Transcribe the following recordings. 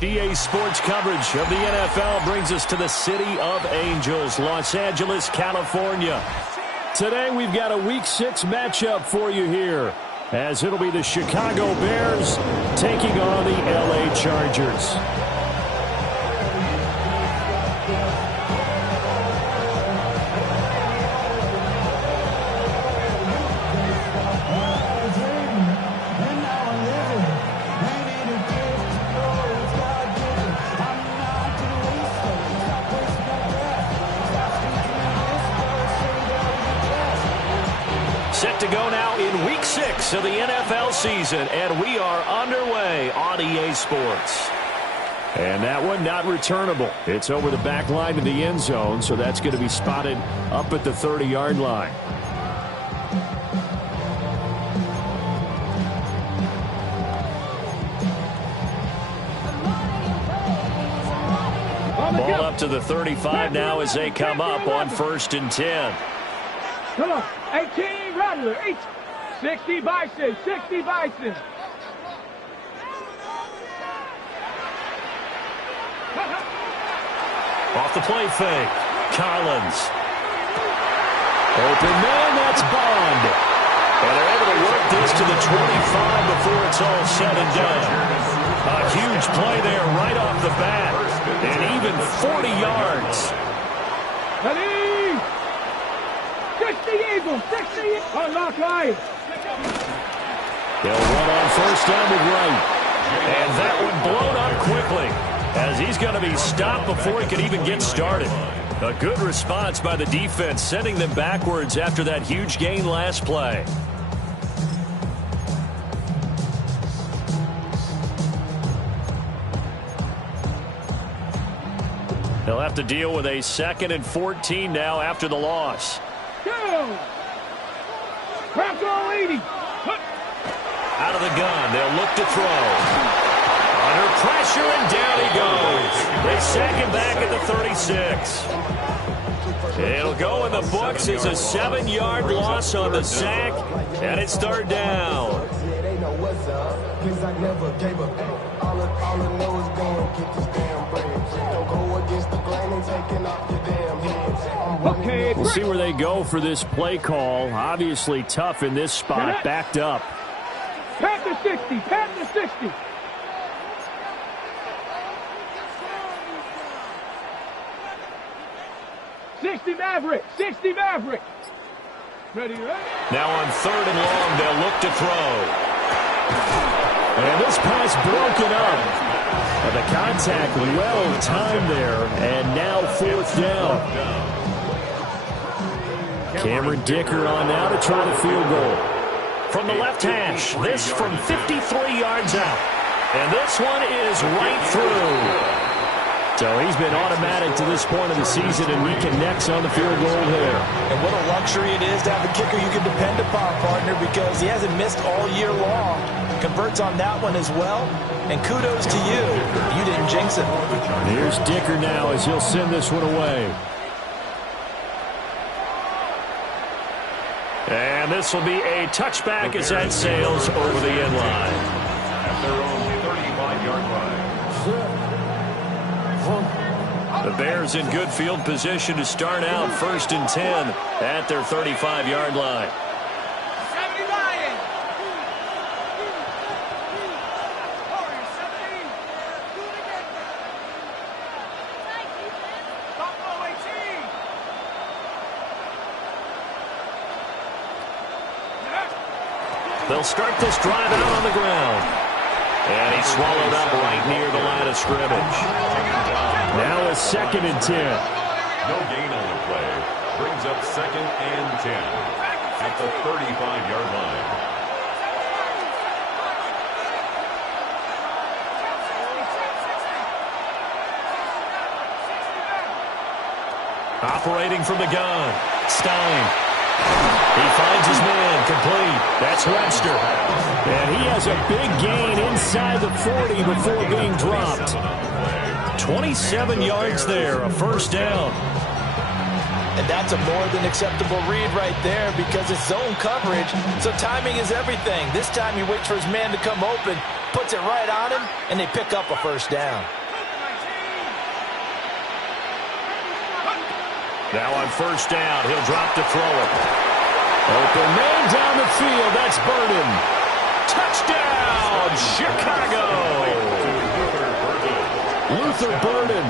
EA Sports coverage of the NFL brings us to the City of Angels, Los Angeles, California. Today we've got a Week 6 matchup for you here, as it'll be the Chicago Bears taking on the LA Chargers. Set to go now in Week 6 of the NFL season, and we are underway on EA Sports. And that one not returnable. It's over the back line of the end zone, so that's going to be spotted up at the 30-yard line. Ball up to the 35 now as they come up on 1st and 10. Come on, 18, Rattler, 60 Bison, 60 Bison. Off the play fake, Collins. Open man, that's Bond. And they're able to work this to the 25 before it's all said and done. A huge play there right off the bat. And even 40 yards. Ready? 60 Eagles, 60 unlock line. They'll run on 1st down with Wright. And that one blown up quickly, as he's going to be stopped before he can even get started. A good response by the defense, sending them backwards after that huge gain last play. They'll have to deal with a 2nd and 14 now after the loss. Go! Crack all 80. Out of the gun, they'll look to throw. Under pressure, and down he goes. They sack him back at the 36. It'll go in the books as a 7-yard loss on the sack, and it's 3rd down. We'll see where they go for this play call. Obviously tough in this spot, backed up. Pat the 60, pat the 60. Maverick, 60 Maverick. Ready, ready? Now on 3rd and long, they'll look to throw. And this pass broken up. The contact well timed there, and now 4th down. Cameron Dicker on now to try the field goal. From the left hash, this from 53 yards out. And this one is right through. So he's been automatic to this point of the season, and he connects on the field goal there. And what a luxury it is to have a kicker you can depend upon, partner, because he hasn't missed all year long. Converts on that one as well. And kudos to you. You didn't jinx it. Here's Dicker now as he'll send this one away. And this will be a touchback as that sails over the end line. At their own 35-yard line. The Bears in good field position to start out 1st and 10 at their 35-yard line. They'll start this drive out on the ground. And he swallowed up right near the line of scrimmage. Now a 2nd and 10. No gain on the play. Brings up 2nd and 10 at the 35-yard line. Operating from the gun, Stein. He finds his man, complete. That's Webster. And he has a big gain inside the 40 before being dropped. 27 yards there, a 1st down. And that's a more than acceptable read right there because it's zone coverage, so timing is everything. This time he waits for his man to come open, puts it right on him, and they pick up a first down. Now on first down, he'll drop to throw it. Open man down the field. That's Burden. Touchdown, Chicago. Luther Burden,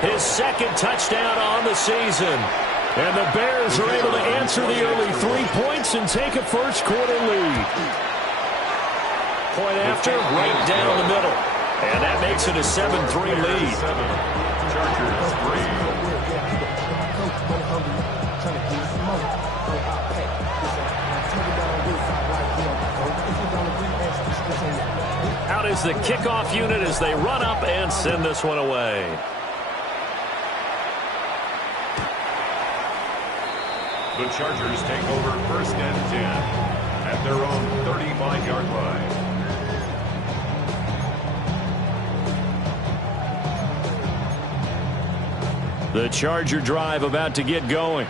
his second touchdown on the season. And the Bears are able to answer the early 3 points and take a first quarter lead. Point after, right down the middle. And that makes it a 7-3 lead. Chargers 3. Out is the kickoff unit as they run up and send this one away. The Chargers take over first and 10 at their own 35-yard line. The Charger drive about to get going.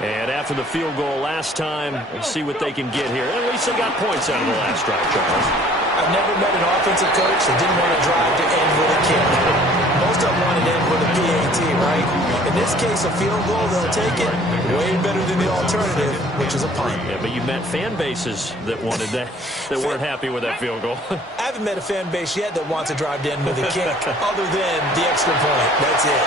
And after the field goal last time, let's see what they can get here. At least they got points out of the last drive, Charles. I've never met an offensive coach that didn't want to drive to end with a kick. Most of them want to end with a PAT, right? In this case, a field goal, they'll take it. Way better than the alternative, which is a punt. Yeah, but you met fan bases that wanted that, that weren't happy with that field goal. I haven't met a fan base yet that wants to drive to end with a kick, other than the extra point. That's it.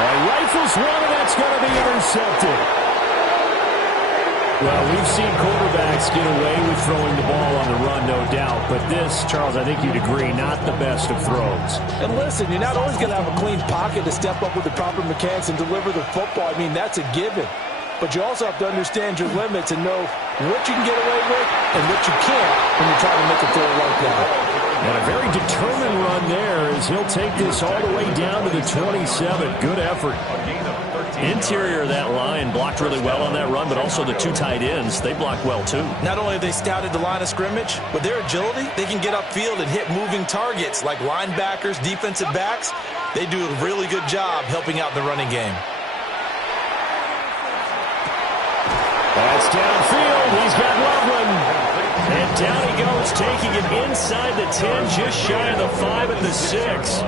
Rifles one, and that's going to be intercepted. Well, we've seen quarterbacks get away with throwing the ball on the run, no doubt. But this, Charles, I think you'd agree, not the best of throws. And listen, you're not always going to have a clean pocket to step up with the proper mechanics and deliver the football. I mean, that's a given. But you also have to understand your limits and know what you can get away with and what you can't when you're trying to make a throw like that. And a very determined run there as he'll take this all the way down to the 27. Good effort. Interior of that line blocked really well on that run, but also the two tight ends, they blocked well too. Not only have they scouted the line of scrimmage, with their agility, they can get upfield and hit moving targets like linebackers, defensive backs. They do a really good job helping out the running game. That's downfield. He's got Loveland. And down he goes, taking it inside the 10, just shy of the 5 and the 6.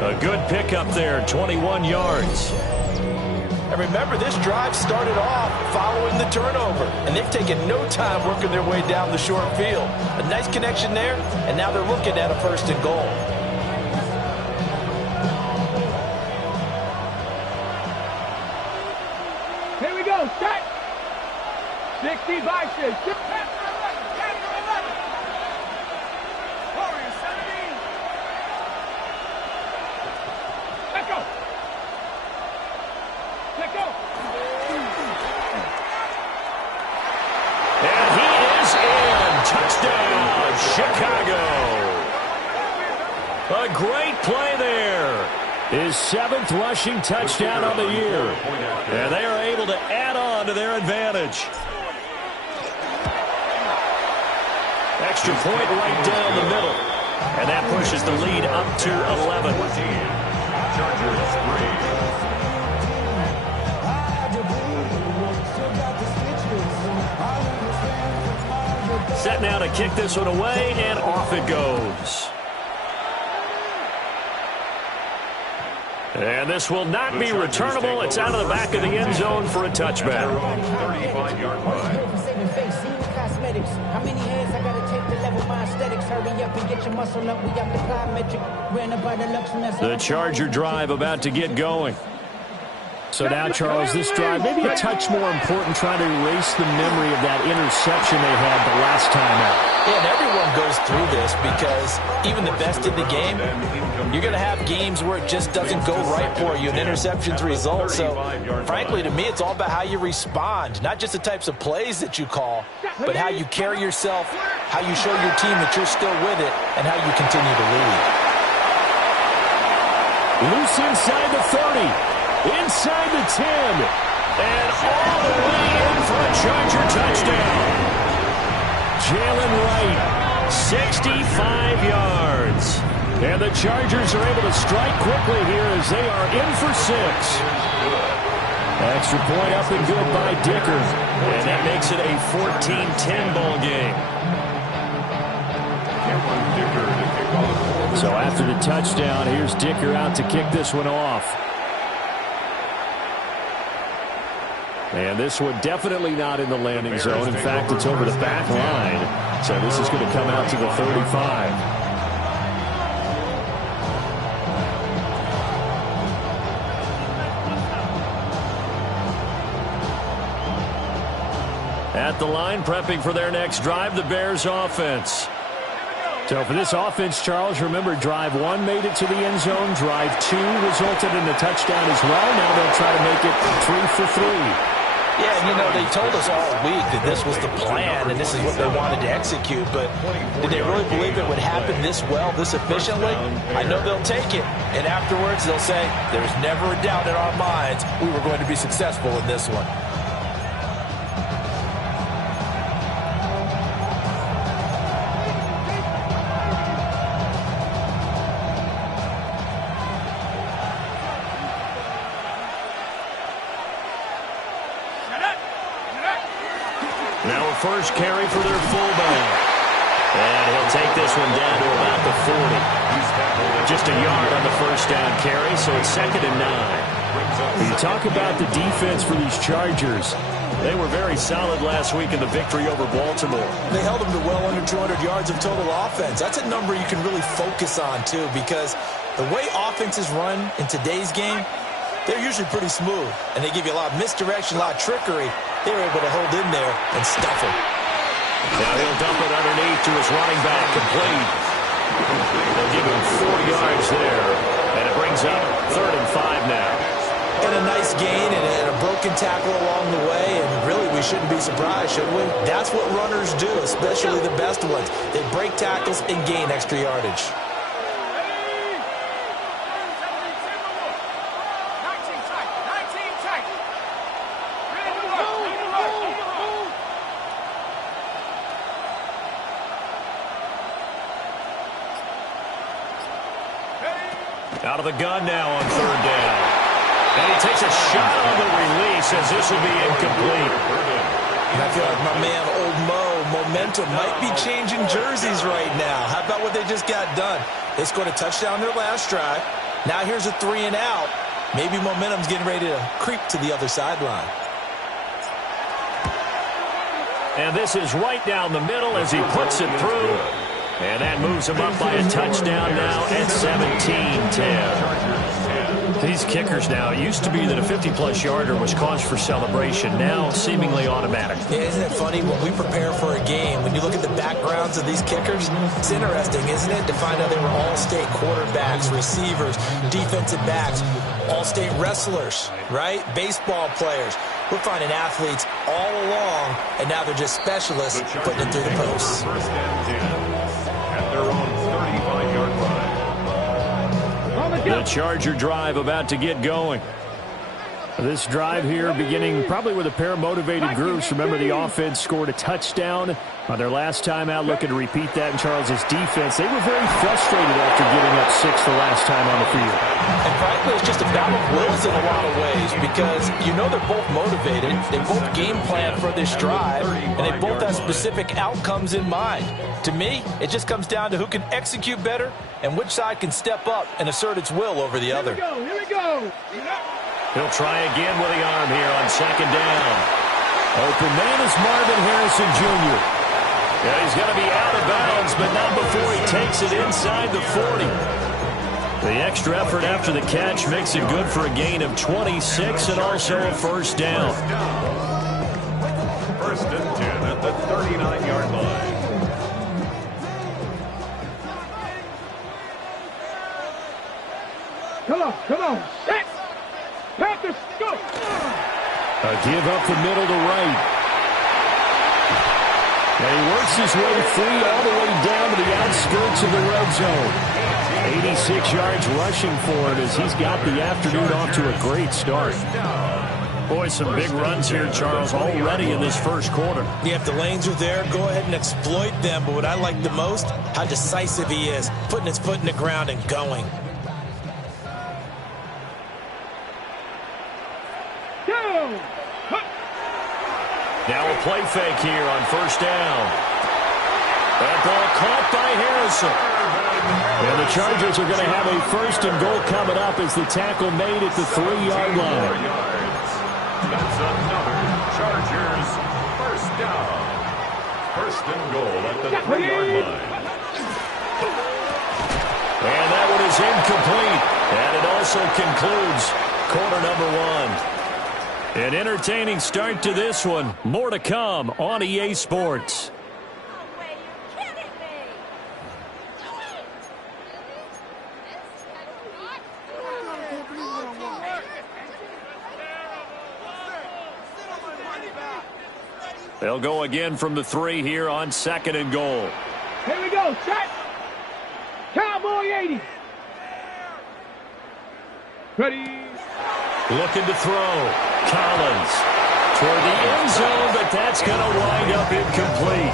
A good pickup there, 21 yards. And remember, this drive started off following the turnover, and they've taken no time working their way down the short field. A nice connection there, and now they're looking at a first and goal. Here we go, set. 60 Vikings. Chicago. A great play there. His 7th rushing touchdown on the year. And they are able to add on to their advantage. Extra point right down the middle. And that pushes the lead up to 11. Chargers 3. Set now to kick this one away, and off it goes. And this will not be returnable. It's out of the back of the end zone for a touchback. 35-yard line. How many hands I gotta take to level my aesthetics? Hurry up and get your muscle up. We got the plyometric. Ran up by the Lux. The Charger drive about to get going. So now, Charles, this drive maybe a touch more important, trying to erase the memory of that interception they had the last time out. Yeah, and everyone goes through this because even the best in the game, you're going to have games where it just doesn't go right for you and interceptions result. So, frankly, to me, it's all about how you respond, not just the types of plays that you call, but how you carry yourself, how you show your team that you're still with it, and how you continue to lead. Loose inside the 30. Inside the 10, and all the way in for a Charger touchdown. Jalen Wright, 65 yards. And the Chargers are able to strike quickly here as they are in for 6. Extra point up and good by Dicker. And that makes it a 14-10 ball game. So after the touchdown, here's Dicker out to kick this one off. And this one definitely not in the landing zone. In fact, it's over the back line. So this is going to come out to the 35. At the line, prepping for their next drive, the Bears offense. So for this offense, Charles, remember, drive 1 made it to the end zone. Drive 2 resulted in a touchdown as well. Now they'll try to make it 3 for 3. Yeah, and you know, they told us all week that this was the plan and this is what they wanted to execute, but did they really believe it would happen this well, this efficiently? I know they'll take it, and afterwards they'll say, there's never a doubt in our minds we were going to be successful in this one. First carry for their fullback. And he'll take this one down to about the 40. Just a yard on the first down carry, so it's 2nd and 9. When you talk about the defense for these Chargers, they were very solid last week in the victory over Baltimore. They held them to well under 200 yards of total offense. That's a number you can really focus on, too, because the way offenses run in today's game, they're usually pretty smooth, and they give you a lot of misdirection, a lot of trickery. They were able to hold in there and stuff him. Now he'll dump it underneath to his running back, complete. They'll give him 4 yards there, and it brings up 3rd and 5 now. And a nice gain and a broken tackle along the way, and really we shouldn't be surprised, should we? That's what runners do, especially the best ones. They break tackles and gain extra yardage. Out of the gun now on 3rd down. And he takes a shot on the release as this will be incomplete. And I feel like my man, Old Mo, momentum might be changing jerseys right now. How about what they just got done? They scored a touchdown their last drive. Now here's a 3 and out. Maybe momentum's getting ready to creep to the other sideline. And this is right down the middle as he puts it through. And that moves him up by a touchdown now at 17-10. These kickers now, it used to be that a 50-plus yarder was cause for celebration. Now seemingly automatic. Yeah, isn't it funny when we prepare for a game, when you look at the backgrounds of these kickers, it's interesting, isn't it, to find out they were all-state quarterbacks, receivers, defensive backs, all-state wrestlers, right? Baseball players. We're finding athletes all along, and now they're just specialists putting it through the posts. First and 10 at their own 35-yard line. The Charger drive about to get going. This drive here beginning probably with a pair of motivated groups. Remember, the offense scored a touchdown on their last time out, looking to repeat that in Charles's defense. They were very frustrated after giving up 6 the last time on the field. And frankly, it's just a battle of wills in a lot of ways because you know they're both motivated. They both game plan for this drive, and they both have specific outcomes in mind. To me, it just comes down to who can execute better and which side can step up and assert its will over the other. Here we go. He'll try again with the arm here on 2nd down. Open man is Marvin Harrison Jr. Yeah, he's going to be out of bounds, but not before he takes it inside the 40. The extra effort after the catch makes it good for a gain of 26 and also a first down. First and 10 at the 39-yard line. Come on. Set. Panthers, go. A give up the middle to right. And he works his way free all the way down to the outskirts of the red zone. 86 yards rushing for him as he's got the afternoon off to a great start. Boy, some big runs here, Charles, already in this first quarter. Yeah, if the lanes are there, go ahead and exploit them. But what I like the most, how decisive he is, putting his foot in the ground and going. Now a play fake here on first down. That ball caught by Harrison. And the Chargers are going to have a first and goal coming up as the tackle made at the 3-yard line. That's another Chargers first down. First and goal at the 3-yard line. And that one is incomplete. And it also concludes quarter number 1. An entertaining start to this one. More to come on EA Sports. They'll go again from the 3 here on second and goal. Here we go. Set. Cowboy 80. Ready. Looking to throw. Collins toward the end zone, but that's going to wind up incomplete.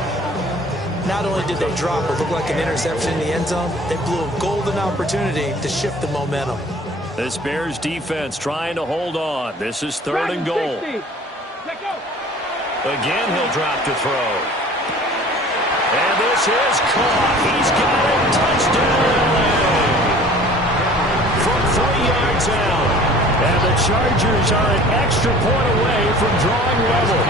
Not only did they drop what looked like an interception in the end zone, they blew a golden opportunity to shift the momentum. This Bears defense trying to hold on. This is third and goal. 60. Let go. Again, he'll drop to throw. And this is caught. He's got it. Touchdown. From 3 yards out. And the Chargers are an extra point away from drawing level.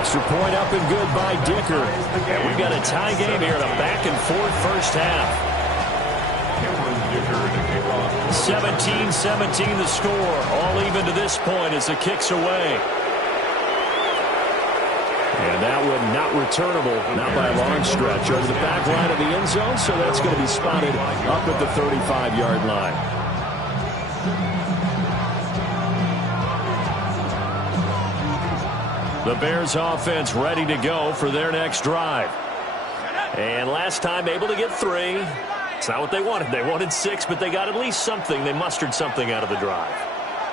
Extra point up and good by Dicker. And we've got a tie game here in a back-and-forth first half. 17-17 the score. All even to this point as the kick's away. And that one not returnable, not by a long stretch, over the back line of the end zone, so that's going to be spotted up at the 35-yard line. The Bears offense ready to go for their next drive. And last time able to get 3. It's not what they wanted. They wanted 6, but they got at least something. They mustered something out of the drive.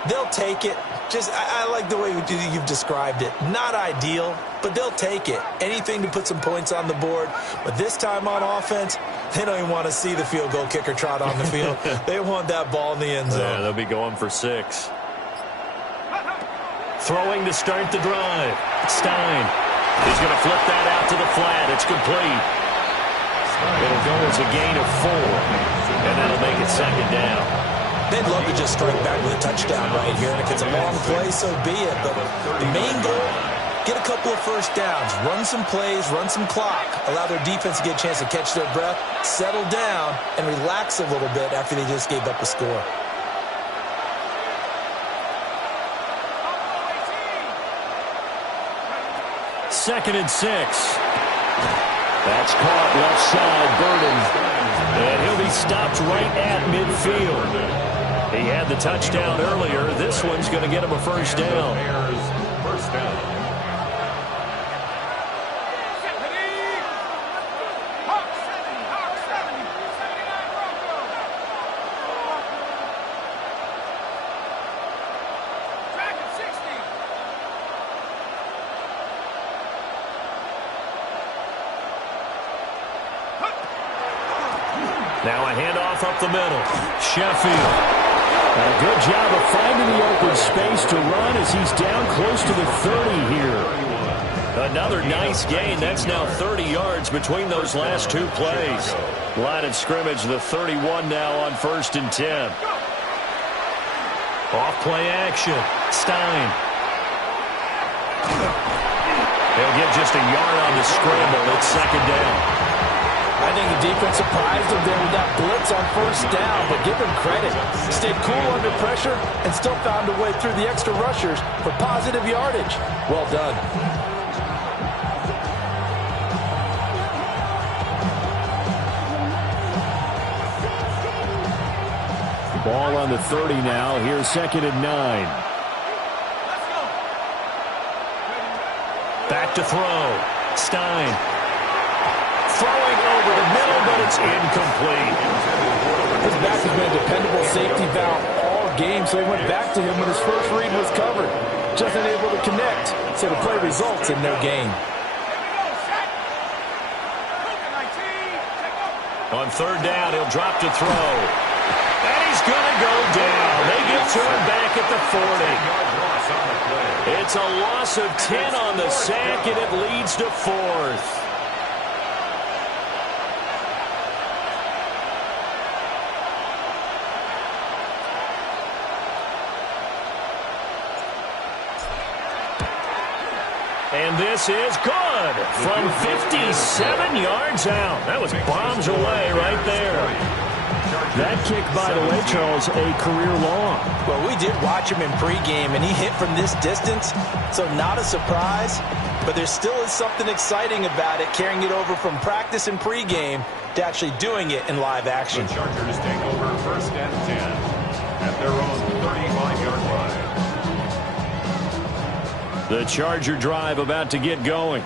They'll take it. I like the way you've described it. Not ideal, but they'll take it. Anything to put some points on the board. But this time on offense, they don't even want to see the field goal kicker trot on the field. They want that ball in the end zone. Yeah, they'll be going for 6. Throwing to start the drive. Stein. He's going to flip that out to the flat. It's complete. It'll go as a gain of 4. And that'll make it second down. They'd love to just strike back with a touchdown right here. And if it's a long play, so be it. But the main goal, get a couple of first downs, run some plays, run some clock, allow their defense to get a chance to catch their breath, settle down, and relax a little bit after they just gave up a score. Second and 6. That's caught left side, Burden. And he'll be stopped right at midfield. He had the touchdown earlier. This one's going to get him a first down. First down. Now a handoff up the middle. Sheffield. And a good job of finding the open space to run as he's down close to the 30 here. Another nice gain. That's now 30 yards between those last 2 plays. Line of scrimmage, the 31 now on 1st and 10. Off play action. Stein. They'll get just a yard on the scramble. It's second down. I think the defense surprised them there with that blitz on first down, but give them credit. Stayed cool under pressure and still found a way through the extra rushers for positive yardage. Well done. Ball on the 30 now. Here's second and 9. Back to throw. Stein. Throwing over the middle, but it's incomplete. His back has been a dependable safety valve all game, so he went back to him when his first read was covered. Just unable to connect, so the play results in no gain. On third down, he'll drop to throw. And he's going to go down. They get to him back at the 40. It's a loss of 10 on the sack, and it leads to 4th. And this is good from 57 yards out. That was bombs away right there. That kick, by the way, Charles, a career long. Well, we did watch him in pregame, and he hit from this distance, so not a surprise. But there still is something exciting about it, carrying it over from practice and pregame to actually doing it in live action. The Chargers take over 1st and 10 at their own 35-yard line. The Charger drive about to get going.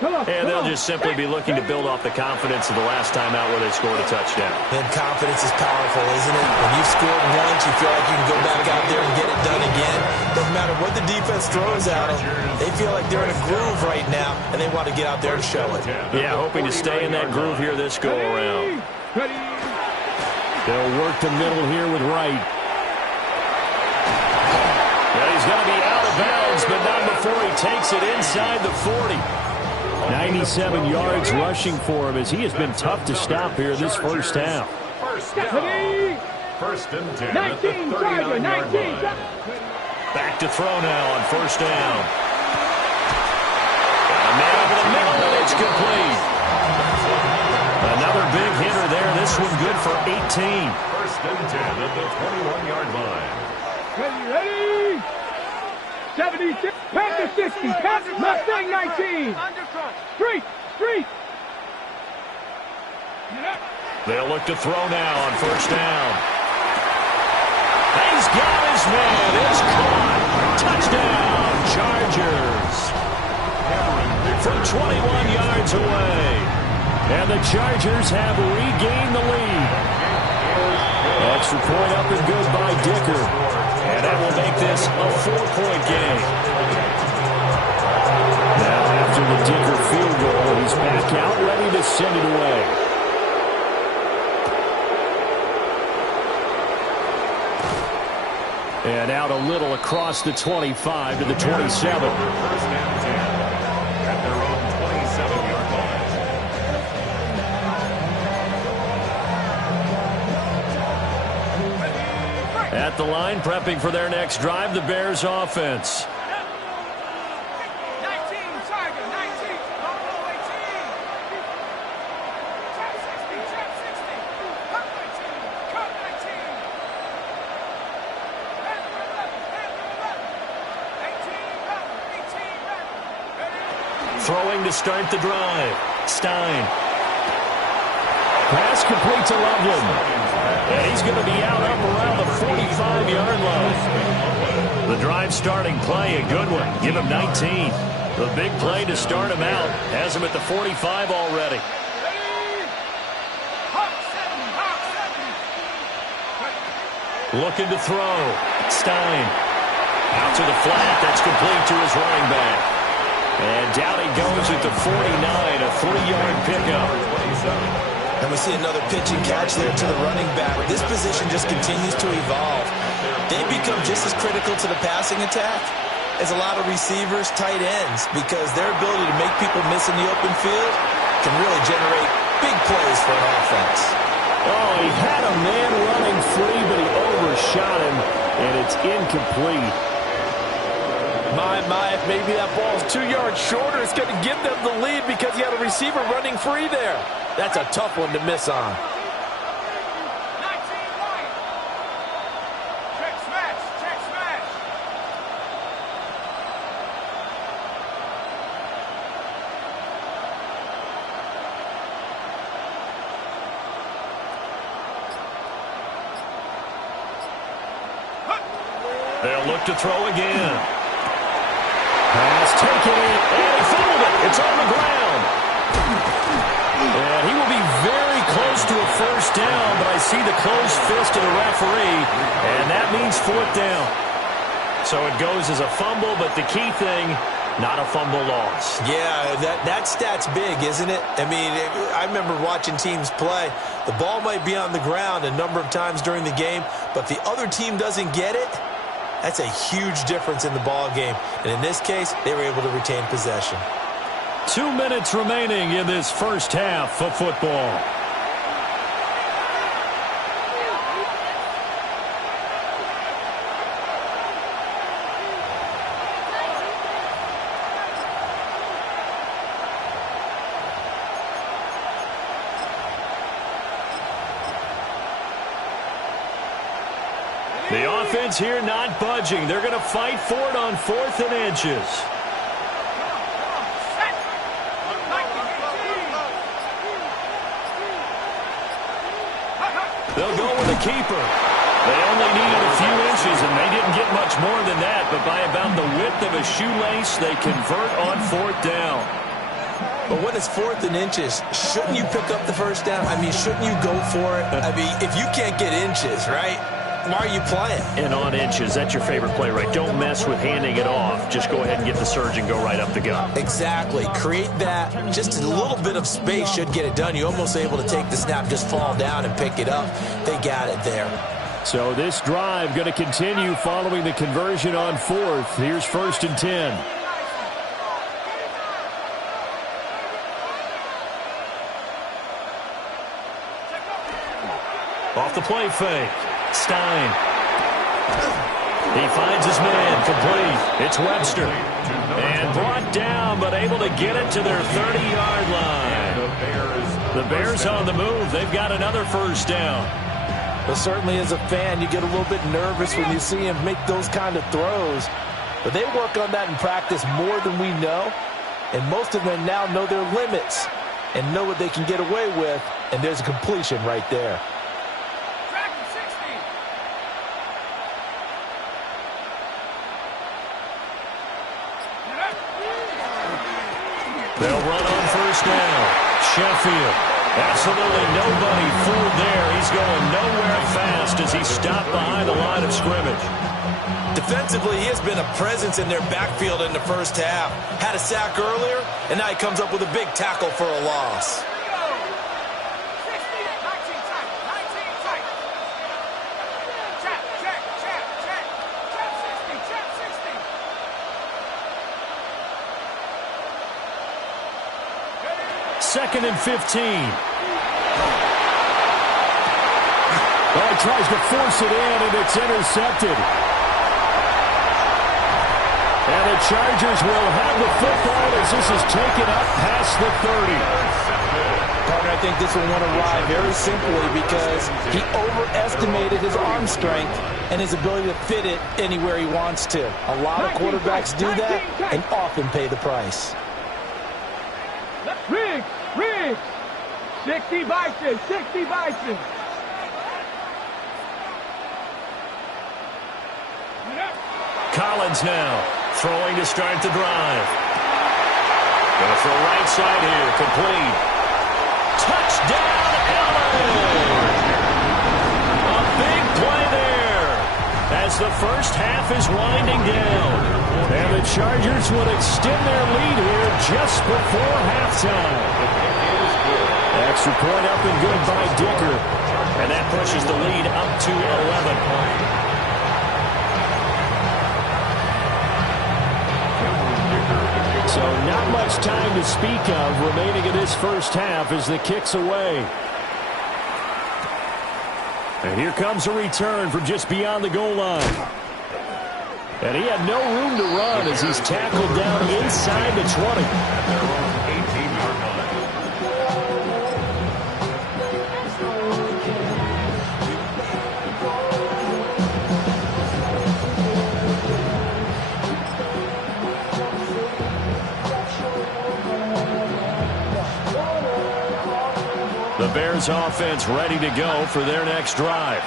And they'll just simply be looking to build off the confidence of the last time out where they scored a touchdown. And confidence is powerful, isn't it? When you've scored once, you feel like you can go back out there and get it done again. Doesn't matter what the defense throws at them. They feel like they're in a groove right now, and they want to get out there and show it. Yeah, hoping to stay in that groove here this go-around. They'll work the middle here with Wright. Yeah, he's going to be out of bounds, but not before he takes it inside the 40. 97 yards rushing for him as he has been tough to stop here this first half. First down. 1st and 10 at the 39-yard line. Back to throw now on 1st down. Got a man over the middle, and it's complete. Another big hitter there. This one good for 18. 1st and 10 at the 21-yard line. Ready? 76. Panther 60. Panther Mustang 19. Street. They'll look to throw now on 1st down. He's got his man. It's caught. Touchdown, Chargers. From 21 yards away. And the Chargers have regained the lead. Extra point up and good by Dicker. And that will make this a 4-point game. Now after the Dicker field goal, he's back out ready to send it away. And out a little across the 25 to the 27. 1st and 10 at their own 27-yard line. At the line, prepping for their next drive, the Bears offense. 19, Tiger, 19. Oh, 18. Trap 60, trap 60. Cut 19, cut 19. Panther 11, Panther 11. 18 back, 18 back. Throwing to start the drive. Stein. Pass complete to Loveland. And he's going to be out up around the 45-yard line. The drive starting play, a good one. Give him 19. The big play to start him out. Has him at the 45 already. Looking to throw. Stein. Out to the flat. That's complete to his running back. And down he goes at the 49. A 3-yard pickup. And we see another pitch and catch there to the running back. This position just continues to evolve. They become just as critical to the passing attack as a lot of receivers, tight ends, because their ability to make people miss in the open field can really generate big plays for an offense. Oh, he had a man running free, but he overshot him, and it's incomplete. My, if maybe that ball's 2 yards shorter, it's going to give them the lead because you had a receiver running free there. That's a tough one to miss on. 19 right. Check smash, check smash. They'll look to throw again. Pass taken in, and he fumbled it. It's on the ground. And he will be very close to a first down, but I see the closed fist of the referee, and that means 4th down. So it goes as a fumble, but the key thing, not a fumble loss. Yeah, that stat's big, isn't it? I mean, I remember watching teams play. The ball might be on the ground a number of times during the game, but if the other team doesn't get it, that's a huge difference in the ball game. And in this case, they were able to retain possession. 2 minutes remaining in this first half of football. offense here not budging. They're going to fight for it on 4th and inches. They'll go with the keeper. They only needed a few inches, and they didn't get much more than that. But by about the width of a shoelace, they convert on 4th down. But when it's 4th and inches, shouldn't you pick up the first down? I mean, shouldn't you go for it? I mean, if you can't get inches, right, why are you playing? And on inches, that's your favorite play, right? Don't mess with handing it off. Just go ahead and get the surge and go right up the gut. Exactly. Create that. Just a little bit of space should get it done. You're almost able to take the snap, just fall down and pick it up. They got it there. So this drive going to continue following the conversion on 4th. Here's 1st and 10. Off the play fake. Stein. He finds his man. Complete. It's Webster. And brought down, but able to get it to their 30-yard line. The Bears on the move. They've got another first down. But certainly as a fan, you get a little bit nervous when you see him make those kind of throws. But they work on that in practice more than we know. And most of them now know their limits and know what they can get away with. And there's a completion right there. They'll run on first down. Sheffield. Absolutely nobody fooled there. He's going nowhere fast as he stopped behind the line of scrimmage. Defensively, he has been a presence in their backfield in the first half. Had a sack earlier, and now he comes up with a big tackle for a loss. Second and 15. Well, he tries to force it in, and it's intercepted. And the Chargers will have the football as this is taken up past the 30. Partner, I think this will want to ride very simply because he overestimated his arm strength and his ability to fit it anywhere he wants to. A lot of quarterbacks do that and often pay the price. Riggs! 60 Bison! 60 Bison! Collins now throwing to start the drive. Going to throw right side here. Complete. Touchdown, Allen! A big play there as the first half is winding down. And the Chargers would extend their lead here just before halftime. Extra point up and good by Dicker. And that pushes the lead up to 11. So not much time to speak of remaining in this first half as the kick's away. And here comes a return from just beyond the goal line. And he had no room to run as he's tackled down inside the 20. The Bears offense ready to go for their next drive.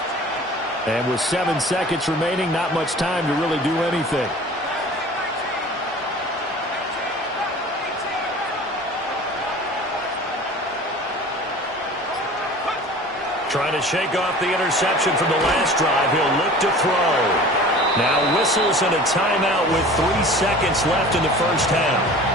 And with 7 seconds remaining, not much time to really do anything. Trying to shake off the interception from the last drive. He'll look to throw. Now whistles and a timeout with 3 seconds left in the first half.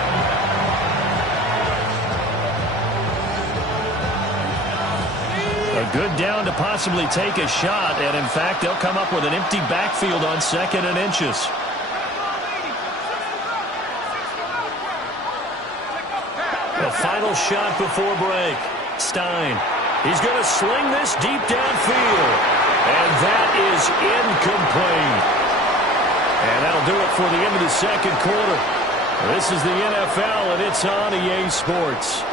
A good down to possibly take a shot, and in fact, they'll come up with an empty backfield on 2nd and inches. The final shot before break. Stein. He's going to sling this deep downfield, and that is incomplete. And that'll do it for the end of the second quarter. This is the NFL, and it's on EA Sports.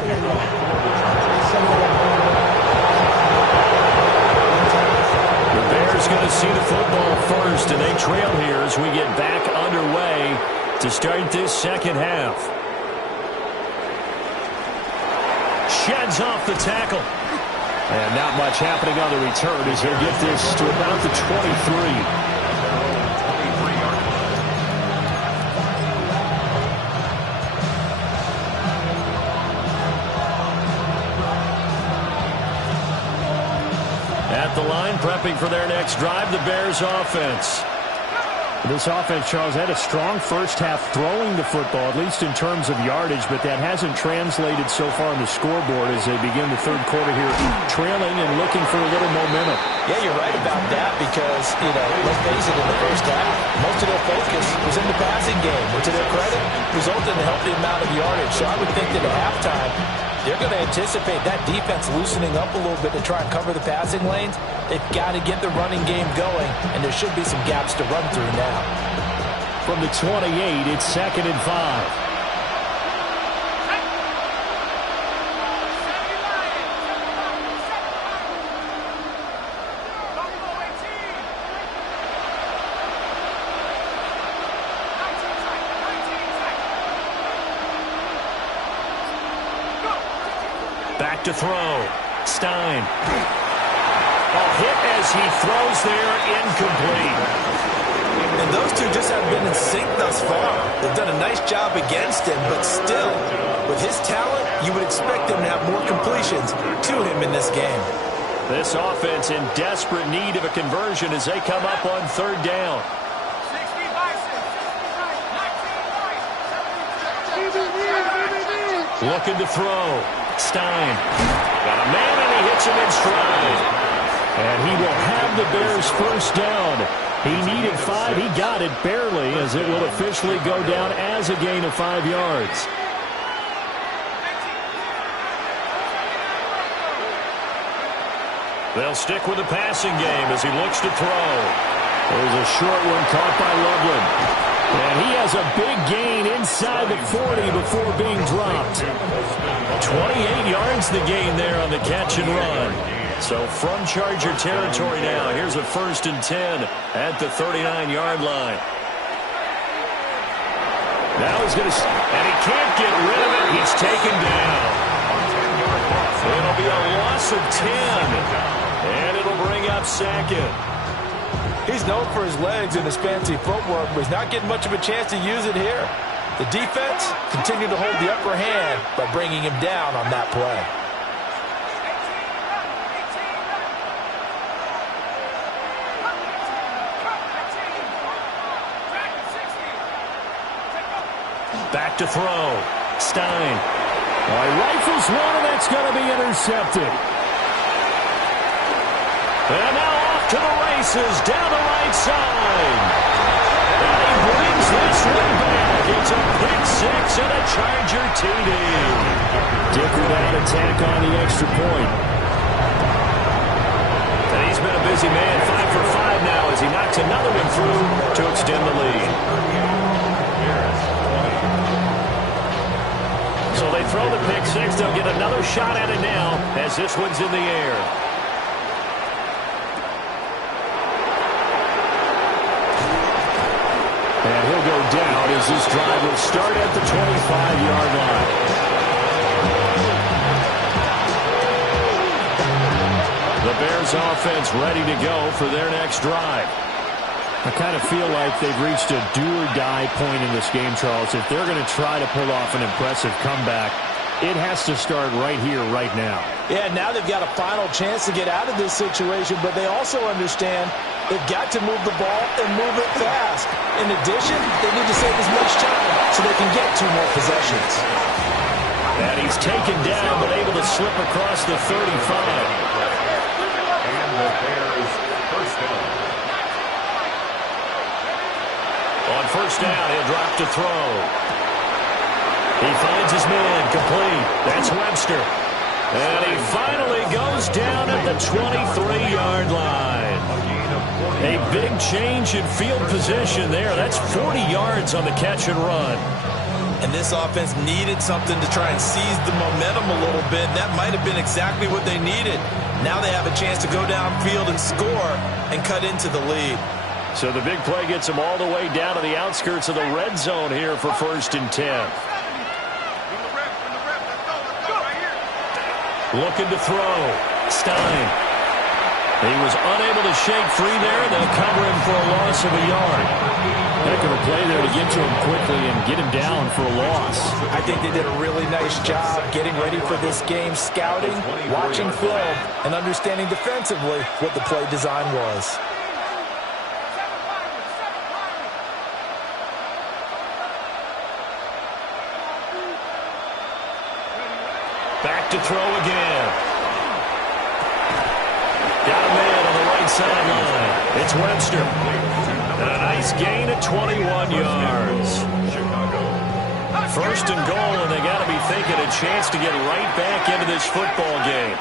The Bears going to see the football first, and they trail here as we get back underway to start this second half. Sheds off the tackle. And not much happening on the return as he'll get this to about the 23. At the line, prepping for their next drive, the Bears offense. This offense, Charles, had a strong first half throwing the football, at least in terms of yardage, but that hasn't translated so far on the scoreboard as they begin the third quarter here, trailing and looking for a little momentum. Yeah, you're right about that because, let's face it, in the first half, most of their focus was in the passing game, which, to their credit, resulted in a healthy amount of yardage. So I would think that at halftime, they're going to anticipate that defense loosening up a little bit to try and cover the passing lanes. They've got to get the running game going, and there should be some gaps to run through now. From the 28, it's 2nd and 5. Back to throw. Stein. A hit as he throws there, incomplete. And those two just haven't been in sync thus far. They've done a nice job against him, but still, with his talent, you would expect him to have more completions to him in this game. This offense in desperate need of a conversion as they come up on third down. Looking to throw. Stein. Got a man, and he hits him in stride. And he will have the Bears first down. He needed 5. He got it barely, as it will officially go down as a gain of 5 yards. They'll stick with the passing game as he looks to throw. There's a short one caught by Loveland. And he has a big gain inside the 40 before being dropped. 28 yards the gain there on the catch and run. So from Charger territory now, here's a 1st and 10 at the 39-yard line. Now he's going to, and he can't get rid of it. He's taken down. It'll be a loss of 10, and it'll bring up 2nd. He's known for his legs and his fancy footwork, but he's not getting much of a chance to use it here. The defense continued to hold the upper hand by bringing him down on that play. Back to throw. Stein. Rifles one, and that's going to be intercepted. And now off to the races down the right side. And he brings this one back. It's a pick 6 and a Charger TD. Dicker down attack on the extra point. And he's been a busy man, 5 for 5 now as he knocks another one through to extend the lead. So they throw the pick 6. They'll get another shot at it now as this one's in the air. And he'll go down as this drive will start at the 25-yard line. The Bears offense ready to go for their next drive. I kind of feel like they've reached a do-or-die point in this game, Charles. If they're going to try to pull off an impressive comeback, it has to start right here, right now. Yeah, now they've got a final chance to get out of this situation, but they also understand they've got to move the ball and move it fast. In addition, they need to save as much time so they can get 2 more possessions. And he's taken down but able to slip across the 35. And the Bears first down. On first down, he'll drop to throw. He finds his man, complete. That's Webster. And he finally goes down at the 23-yard line. A big change in field position there. That's 40 yards on the catch and run. And this offense needed something to try and seize the momentum a little bit. And that might have been exactly what they needed. Now they have a chance to go downfield and score and cut into the lead. So the big play gets them all the way down to the outskirts of the red zone here for 1st and 10. Looking to throw. Stein. He was unable to shake free there. They'll cover him for a loss of a yard. Heck of a play there to get to him quickly and get him down for a loss. I think they did a really nice job getting ready for this game, scouting, watching film, and understanding defensively what the play design was. Back to throw again. Got a man on the right sideline. It's Webster. And a nice gain at 21 yards. 1st and goal, and they got to be thinking a chance to get right back into this football game.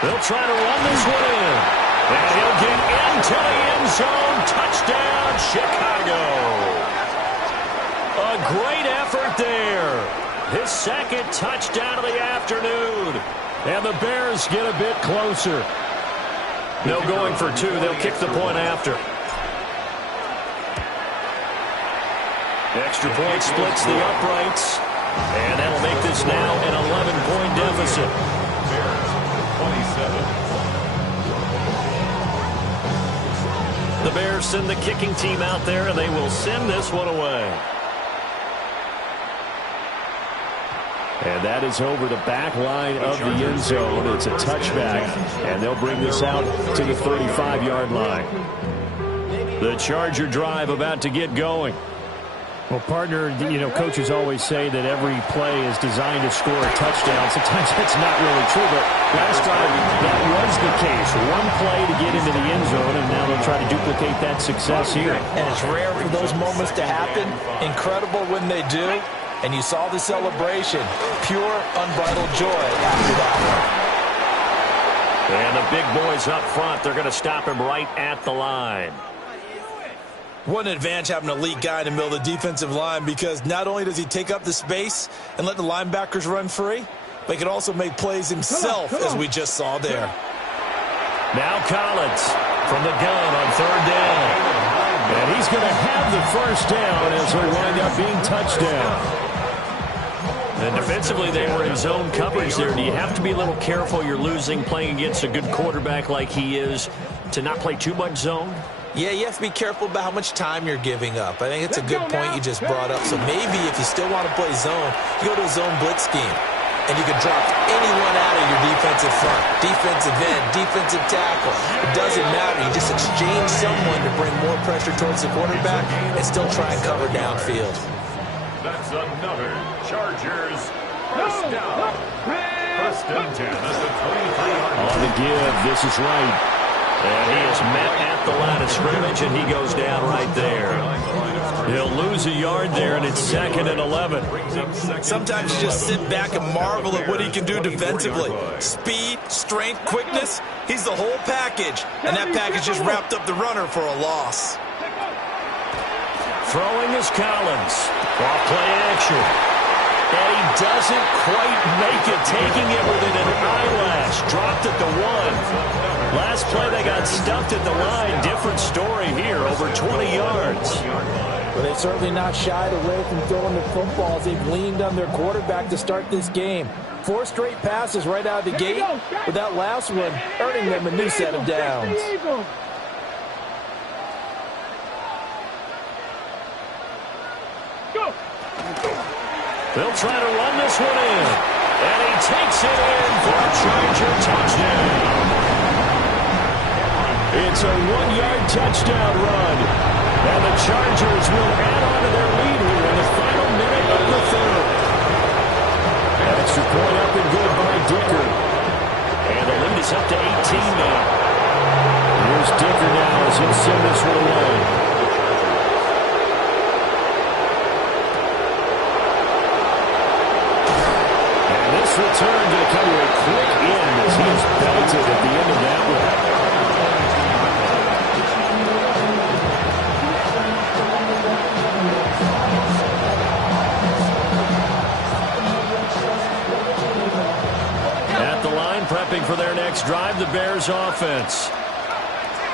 They'll try to run this one in. And he'll get into the end zone. Touchdown, Chicago. A great effort there. His 2nd touchdown of the afternoon. And the Bears get a bit closer. No going for 2. They'll kick the point after. Extra point splits the uprights. And that'll make this now an 11-point deficit. 27. The Bears send the kicking team out there, and they will send this one away. And that is over the back line of the end zone. It's a touchback, and they'll bring this out to the 35-yard line. The Charger drive about to get going. Well, partner, coaches always say that every play is designed to score a touchdown. Sometimes that's not really true, but last time that was the case. One play to get into the end zone, and now they'll try to duplicate that success here. And it's rare for those moments to happen. Incredible when they do. And you saw the celebration. Pure, unbridled joy after that one. And the big boys up front, they're going to stop him right at the line. What an advantage having an elite guy in the middle of the defensive line, because not only does he take up the space and let the linebackers run free, but he can also make plays himself, as we just saw there. Now Collins from the gun on 3rd down. And he's going to have the 1st down as he'll wind up being touchdown. And defensively, they were in zone coverage there. Do you have to be a little careful? You're losing, playing against a good quarterback like he is, to not play too much zone? Yeah, you have to be careful about how much time you're giving up. I think it's a good point you just brought up. So maybe if you still want to play zone, you go to a zone blitz scheme. And you can drop anyone out of your defensive front, defensive end, defensive tackle. It doesn't matter. You just exchange someone to bring more pressure towards the quarterback and still try and cover downfield. That's another Chargers 1st down. 1st and 10 at the 23-yard line. On the give, this is right. And he is met at the line of scrimmage, and he goes down right there. He'll lose a yard there, and it's 2nd and 11. Sometimes you just sit back and marvel at what he can do defensively. Speed, strength, quickness, he's the whole package. And that package just wrapped up the runner for a loss. Throwing is Collins. Off play action. And he doesn't quite make it, taking it within an eyelash. Dropped at the 1. Last play, they got stuffed at the line. Different story here, over 20 yards. But they've certainly not shied away from throwing the footballs. They've leaned on their quarterback to start this game. 4 straight passes right out of the gate, with that last one earning them a new set of downs. They'll try to run this one in. And he takes it in for a Charger touchdown. It's a 1-yard touchdown run. And the Chargers will add on to their lead here in the final minute of the 3rd. Extra point up and good by Dicker. And the lead is up to 18 now. Here's Dicker now as he'll send this one away. punted at the end of that one. At the line, prepping for their next drive, the Bears offense.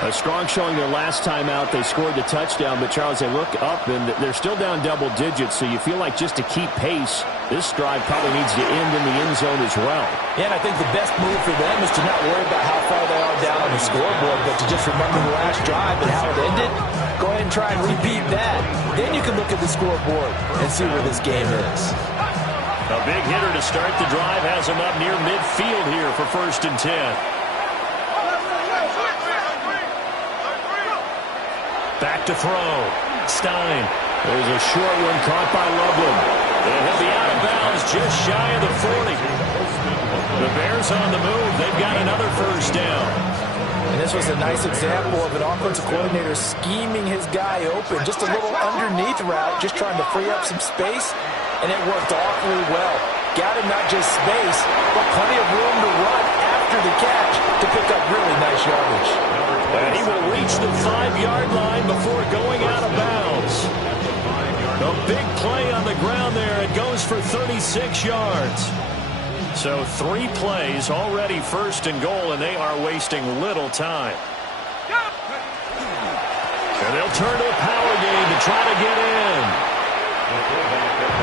A strong showing their last time out. They scored the touchdown, but Charles, they look up and they're still down double digits, so you feel like just to keep pace, this drive probably needs to end in the end zone as well. Yeah, and I think the best move for them is to not worry about how far they are down on the scoreboard, but to just remember the last drive and how it ended. Go ahead and try and repeat that. Then you can look at the scoreboard and see where this game is. A big hitter to start the drive has him up near midfield here for 1st and 10. Back to throw. Stein. There's a short one caught by Loveland. And he'll be out of bounds just shy of the 40. The Bears on the move. They've got another 1st down. And this was a nice example of an offensive coordinator scheming his guy open. Just a little underneath route, just trying to free up some space. And it worked awfully well. Got him not just space, but plenty of room to run after the catch to pick up really nice yardage. And he will reach the 5-yard line before going out of bounds. A big play on the ground there. It goes for 36 yards. So 3 plays, already 1st and goal, and they are wasting little time. And they'll turn to a power game to try to get in.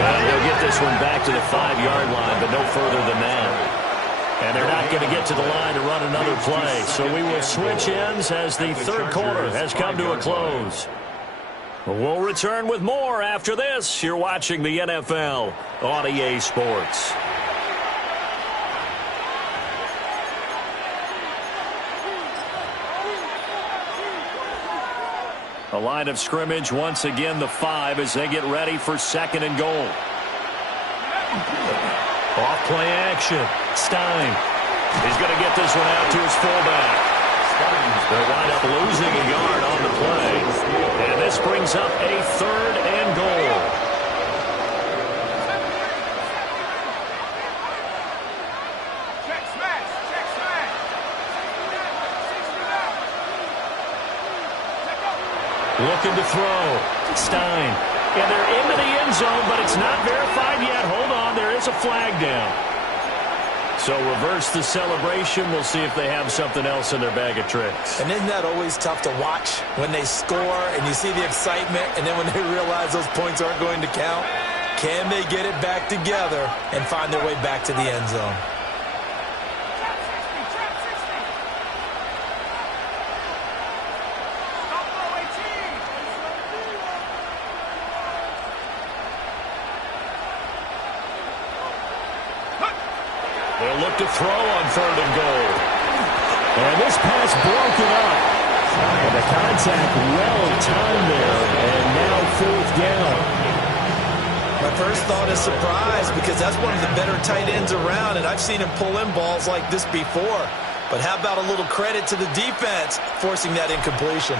And they'll get this one back to the 5-yard line, but no further than that. And they're not going to get to the line to run another play. So we will switch ends as the 3rd quarter has come to a close. We'll return with more after this. You're watching the NFL on EA Sports. A line of scrimmage once again, the 5, as they get ready for 2nd and goal. Off play action. Stein. He's going to get this one out to his fullback. They'll wind up losing a yard on the play. And this brings up a 3rd and goal. Looking to throw. Stein. And they're into the end zone, but it's not verified yet. Hold on, there is a flag down. So reverse the celebration. We'll see if they have something else in their bag of tricks. And isn't that always tough to watch when they score and you see the excitement, and then when they realize those points aren't going to count? Can they get it back together and find their way back to the end zone? They'll look to throw on 3rd and goal. And this pass broken up. And the contact well timed there. And now 4th down. My first thought is surprise, because that's one of the better tight ends around, and I've seen him pull in balls like this before. But how about a little credit to the defense forcing that incompletion?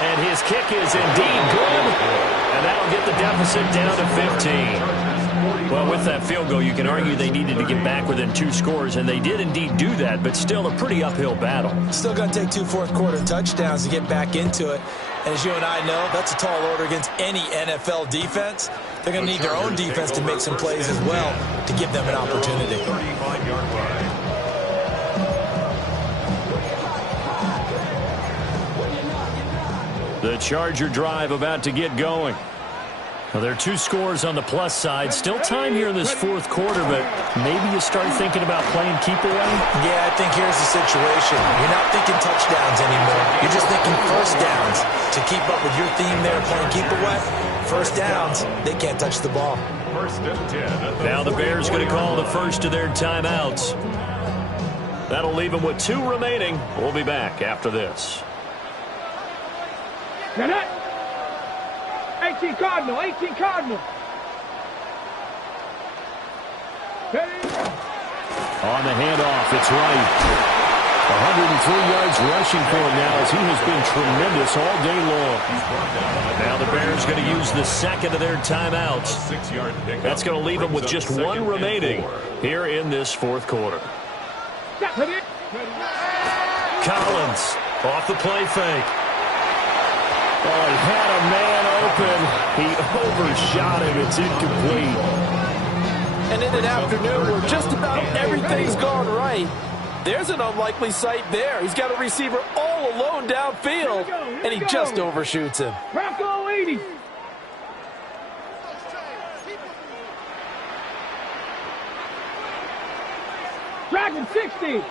And his kick is indeed good. And that'll get the deficit down to 15. Well, with that field goal, you can argue they needed to get back within 2 scores, and they did indeed do that, but still a pretty uphill battle. Still going to take 2 fourth-quarter touchdowns to get back into it. And as you and I know, that's a tall order against any NFL defense. They're going to need their own defense to make some plays as well to give them an opportunity. 35-yard line. The Charger drive about to get going. Well, there are 2 scores on the plus side. Still time here in this 4th quarter, but maybe you start thinking about playing keep away? Yeah, I think here's the situation. You're not thinking touchdowns anymore. You're just thinking 1st downs. To keep up with your theme there, playing keep away, 1st downs, they can't touch the ball. 1st and 10. Now the Bears going to call the first of their timeouts. That'll leave them with 2 remaining. We'll be back after this. 18 Cardinal, 18 Cardinal. On the handoff, it's Wright. 103 yards rushing for him now as he has been tremendous all day long. Now the Bears going to use the 2nd of their timeouts. 6-yard pickup. That's going to leave them with just 1 remaining here in this 4th quarter. Collins off the play fake. Oh, he had a man open. He overshot him. It's incomplete. And in an afternoon where just about everything's gone right, there's an unlikely sight there. He's got a receiver all alone downfield, and he just overshoots him. Bronco 80. Dragon 60.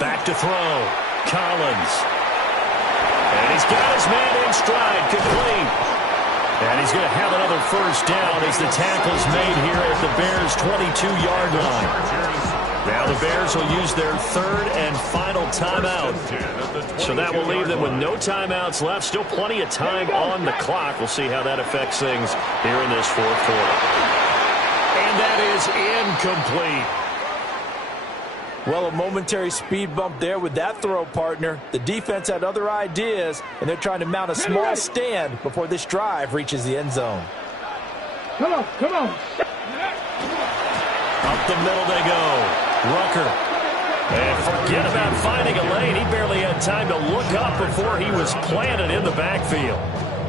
Back to throw. Collins. And he's got his man in stride. Complete. And he's going to have another first down as the tackle's made here at the Bears' 22-yard line. Now the Bears will use their third and final timeout. So that will leave them with no timeouts left. Still plenty of time on the clock. We'll see how that affects things here in this fourth quarter. And that is incomplete. Well, a momentary speed bump there with that throw, partner. The defense had other ideas, and they're trying to mount a small stand before this drive reaches the end zone. Come on, come on. Up the middle they go. Rucker. And forget about finding a lane. He barely had time to look up before he was planted in the backfield.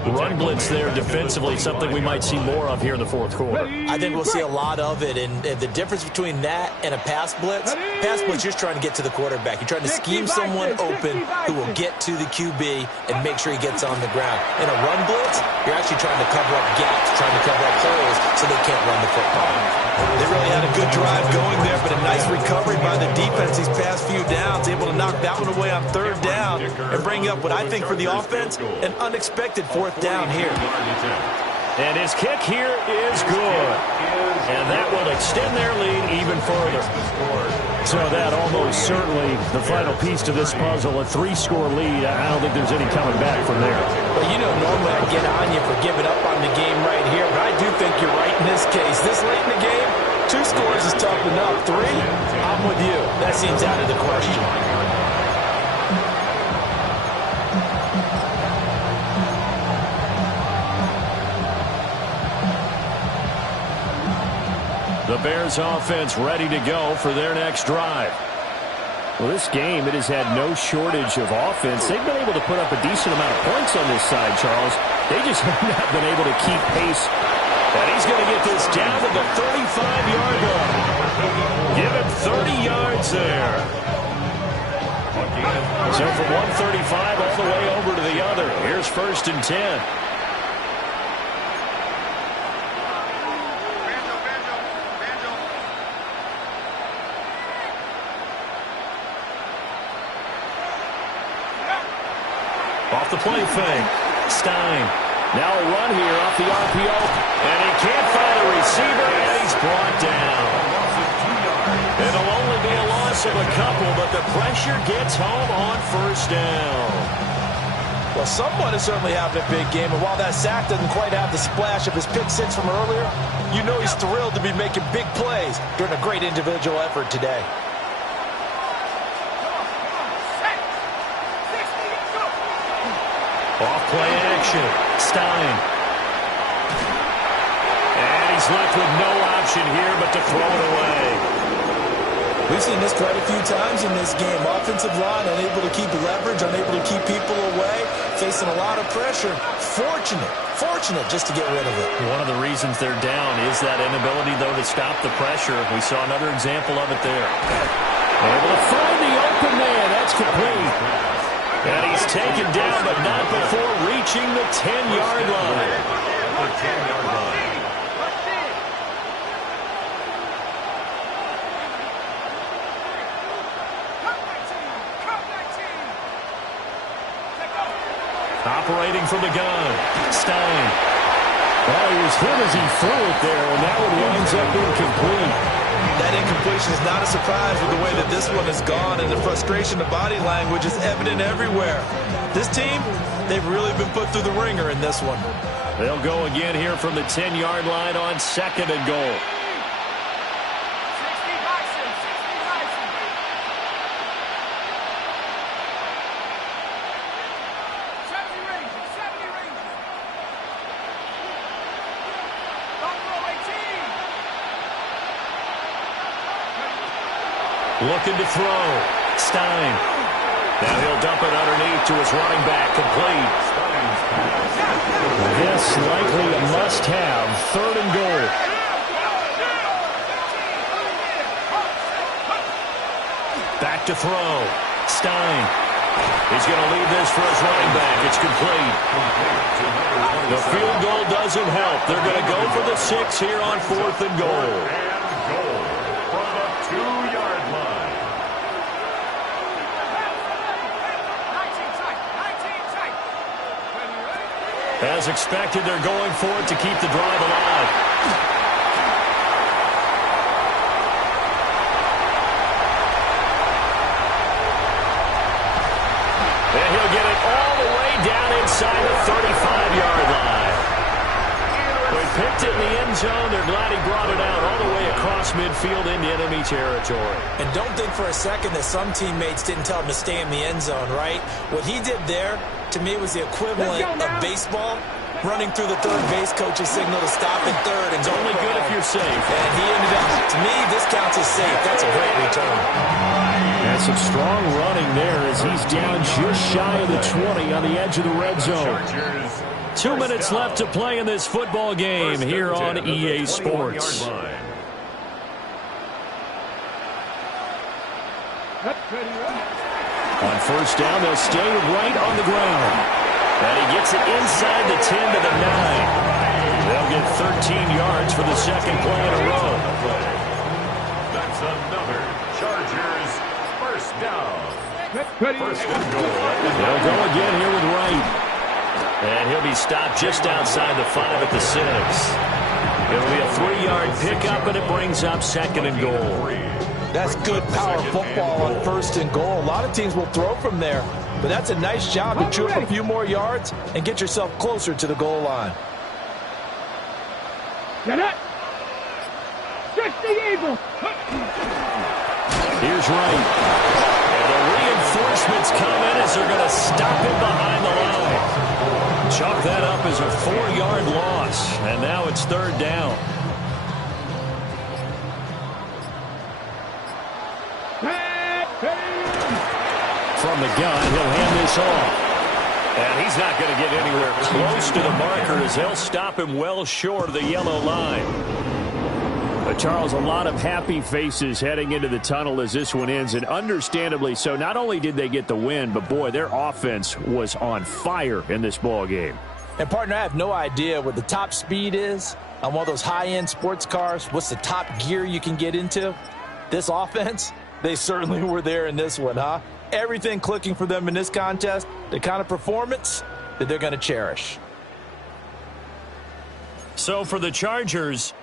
Run blitz there defensively, something we might see more of here in the fourth quarter. I think we'll see a lot of it, and the difference between that and a pass blitz, you're just trying to get to the quarterback. You're trying to scheme someone open who will get to the QB and make sure he gets on the ground. In a run blitz, you're actually trying to cover up gaps, trying to cover up holes so they can't run the football. They really had a good drive going there, but a nice recovery by the defense these past few downs, able to knock that one away on third down and bring up what I think for the offense, an unexpected fourth down here. And his kick here is good. And that will extend their lead even further. So that almost certainly the final piece to this puzzle, a 3-score lead. I don't think there's any coming back from there. Well, you know, normally I get on you for giving up on the game right here, but I do think you're right in this case. This late in the game, 2 scores is tough enough. 3, I'm with you. That seems out of the question. The Bears offense ready to go for their next drive. Well, this game, it has had no shortage of offense. They've been able to put up a decent amount of points on this side, Charles. They just have not been able to keep pace. And he's going to get this down to the 35-yard line. Give him 30 yards there. So from 135 all the way over to the other. Here's 1st and 10. Off the play fake. Stein. Now a run here off the RPO. And he can't find a receiver, and he's brought down. It'll only be a loss of a couple, but the pressure gets home on 1st down. Well, someone is certainly having a big game, and while that sack doesn't quite have the splash of his pick 6 from earlier, you know he's thrilled to be making big plays during a great individual effort today. Off play action. Stein. And he's left with no option here but to throw it away. We've seen this quite a few times in this game. Offensive line unable to keep leverage, unable to keep people away, facing a lot of pressure. Fortunate just to get rid of it. One of the reasons they're down is that inability, though, to stop the pressure. We saw another example of it there. Able to find the open man. That's complete. And he's taken down, but not before reaching the 10-yard line. The 10-yard line. Operating from the gun. Stein. Well, he was hit as he threw it there, and that one winds up incomplete. That incompletion is not a surprise with the way that this one has gone, and the frustration of body language is evident everywhere. This team, they've really been put through the ringer in this one. They'll go again here from the 10-yard line on 2nd and goal. Looking to throw. Stein. Now he'll dump it underneath to his running back. Complete. This likely a must-have. 3rd and goal. Back to throw. Stein. He's going to leave this for his running back. It's complete. The field goal doesn't help. They're going to go for the 6 here on 4th and goal. From the 2-yard line. As expected, they're going for it to keep the drive alive. And he'll get it all the way down inside the 35-yard line. They picked it in the end zone. They're glad he brought it out all the way across midfield into enemy territory. And don't think for a second that some teammates didn't tell him to stay in the end zone, right? What he did there, to me, was the equivalent of baseball running through the third base coach's signal to stop at third. And It's only good if you're safe. And he ended up, to me, this counts as safe. That's a great return. And some strong running there as he's down just shy of the 20 on the edge of the red zone. 2 minutes left to play in this football game here on EA Sports. On 1st down, they'll stay right on the ground. And he gets it inside the 10 to the 9. They'll get 13 yards for the 2nd play in a row. That's another Chargers first down. First and goal. They'll go again here with Wright. And he'll be stopped just outside the 5 at the 6. It'll be a 3-yard pickup, and it brings up 2nd and goal. That's good power football on 1st and goal. A lot of teams will throw from there, but that's a nice job to chew up a few more yards and get yourself closer to the goal line. Get it. Stretch the eagle. Here's Wright. And the reinforcements come in as they're going to stop him behind the line. Chalk that up as a 4-yard loss, and now it's 3rd down. From the gun, he'll hand this off. And he's not going to get anywhere close to the marker as they'll stop him well short of the yellow line. But Charles, a lot of happy faces heading into the tunnel as this one ends, and understandably so. Not only did they get the win, but boy, their offense was on fire in this ball game. And partner, I have no idea what the top speed is on one of those high-end sports cars. What's the top gear you can get into? This offense, they certainly were there in this one, huh? Everything clicking for them in this contest, the kind of performance that they're going to cherish. So for the Chargers,